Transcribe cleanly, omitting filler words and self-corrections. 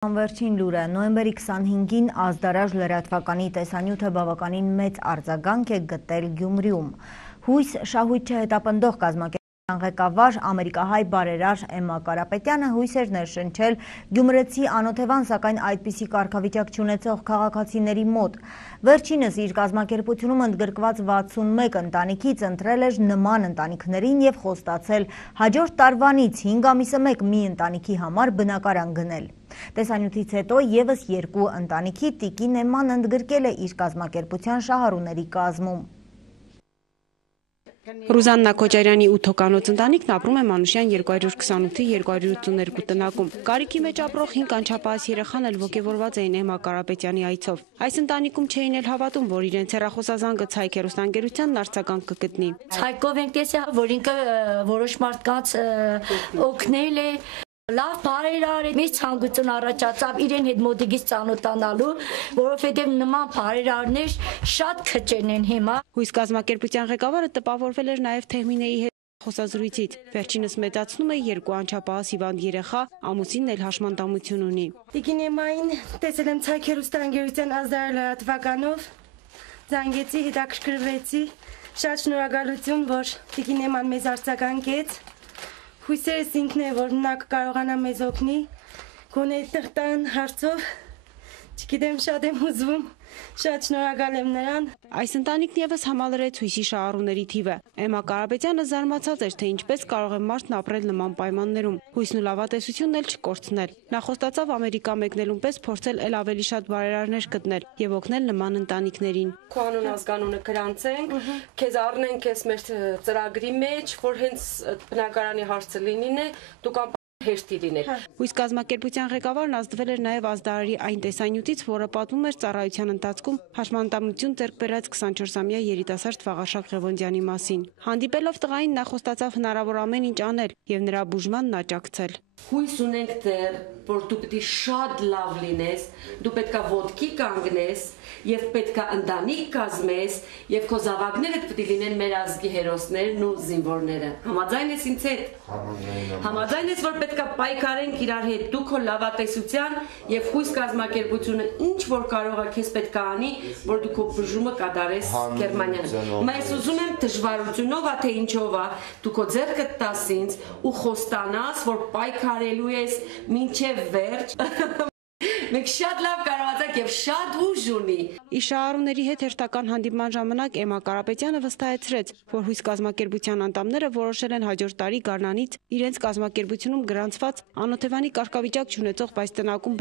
Վերջին լուրը նոյեմբերի 25-ին ազդարաժ լրատվականի տեսանյութը բավականին մեծ արձագանք է գտել Գյումրիում։ Հույս շահույթ չհետապնդող կազմակերպության ղեկավար ամերիկահայ բարերար Էմմա Կարապետյանը հույս էր ներշնչել գյումրեցի անօթևան, սակայն այդպիսի կարգավիճակ չունեցող քաղաքացիների մոտ։ Վերջինս իր կազմակերպությունում ընդգրկված 61 ընտանիքից ընտրել էր նման ընտանիքներին եւ խոստացել հաջորդ տարվանից 5 ամիսը մեկ մի ընտանիքի համար բնակարան գնել։ Տեսանյութից հետո եւս երկու ընտանիքի տիկին Էմման ընդգրկել է իր կազմակերպության շահառուների կազմում։ Ռուզաննա Քոջարյանի 8 հոգանոց ընտանիքն ապրում է Մանուշյան 228-ի 282 տնակում։ Կարիքի մեջ ապրող 5 անչափահաս երեխան էլ ոգևորված էին Էմմա Կարապետյանի այցով։ Այս ընտանիքում չէին էլ հավատում, որ իրենց հեռախոսազանգը Ցայք հեռուստաընկերությանն արձագանք կգտնի։ Ցայքով ենք տեսա, որ ինքը որոշ մարդկանց օգնել է։ Լավ բարեր արել, մեծ ցանկություն առաջացավ իրեն հետ մոտիկից ծանոթանալու, որովհետև նման բարերարներ շատ քչեն են հիմա։ Հույս կազմակերպության ղեկավարը տպավորվել էր նաև Թեհմինեի հետ խոսազրույցից։ Վերջինս մեծացնում է երկու անչափահաս հիվանդ երեխա, ամուսինն էլ հաշմանդամություն ունի։ Տիկին Էմմային տեսել եմ Ցայք հեռուստաընկերության ազդարաժ լրատվականով, զանգեցի, հետաքրքրվեցի, շատ շնորհակալություն, որ տիկին Էմման մեզ արձագանքեց։ Հույսերս ինքն է, որ նա կկարողանա մեզ օգնի, գոնե տղտան հարցով, չգիտեմ, շատ եմ ուզվում, շատ շնորհակալ եմ նրան։ Այս ընտանիքն եւս համալրեց հույսի շահառուների թիվը։ Էմմա Կարապետյանը զարմացած էր, թե ինչպես կարող է մարդն ապրել նման պայմաններում, հույսն ու լավատեսությունն էլ չկորցնել։ Նա խոստացավ Ամերիկա մեկնելուն պես փորձել էլ ավելի շատ բարերարներ գտնել եւ օգնել նման ընտանիքներին։ Քո անուն ազգանունը գրանցենք, քեզ առնենք ես մեր ծրագրի մեջ, որ հենց բնակարանի հարցը լինին է, դուք հեշտի լինեք։ Հույս կազմակերպության ղեկավարն ազդվել էր նաև ազդարարի այն տեսանյութից, որը պատմում էր ծառայության ընթացքում հաշմանդամություն ձեռք բերած 24-ամյա երիտասարդ Վաղարշակ Ղևոնդյանի մասին։ Հանդիպելով տղային նա խոստացավ հնարավոր ամեն ինչ անել եւ նրա բուժմանն աջակցել։ Հույս ունենք դեռ, որ դու պետք է շատ լավ լինես, դու պետքա ոտքի կանգնես եւ պետքա ընտանիք կազմես եւ քո զավակները պետք է լինեն մեր ազգի հերոսներն ու զինվորները։ Համաձայն ես ինձ հետ։ Համաձայն ես, որ պետքա պայքարենք իրար հետ, դու քո լավատեսության եւ հույս կազմակերպությունը ինչ որ կարող է քեզ պետքա անի, որ դու քո բուժումը կատարես Գերմանիայում։ Բայց ուզում եմ դժվարությունով, թե ինչով է, դու քո ձեռքը տաս ինձ ու խոստանաս, որ պայքարելու ես մինչև վերջ։ Մենք շատ լավ կարողացանք եւ շատ ուժ ունի։ Իր շահառուների հետ հերթական հանդիպման ժամանակ Էմմա Կարապետյանը վստահեցրեց, որ հույս կազմակերպության անդամները որոշել են հաջորդ տարի գարնանից իրենց կազմակերպությունում գրանցված անօթևանի կարգավիճակ չունեցող, բայց տնակում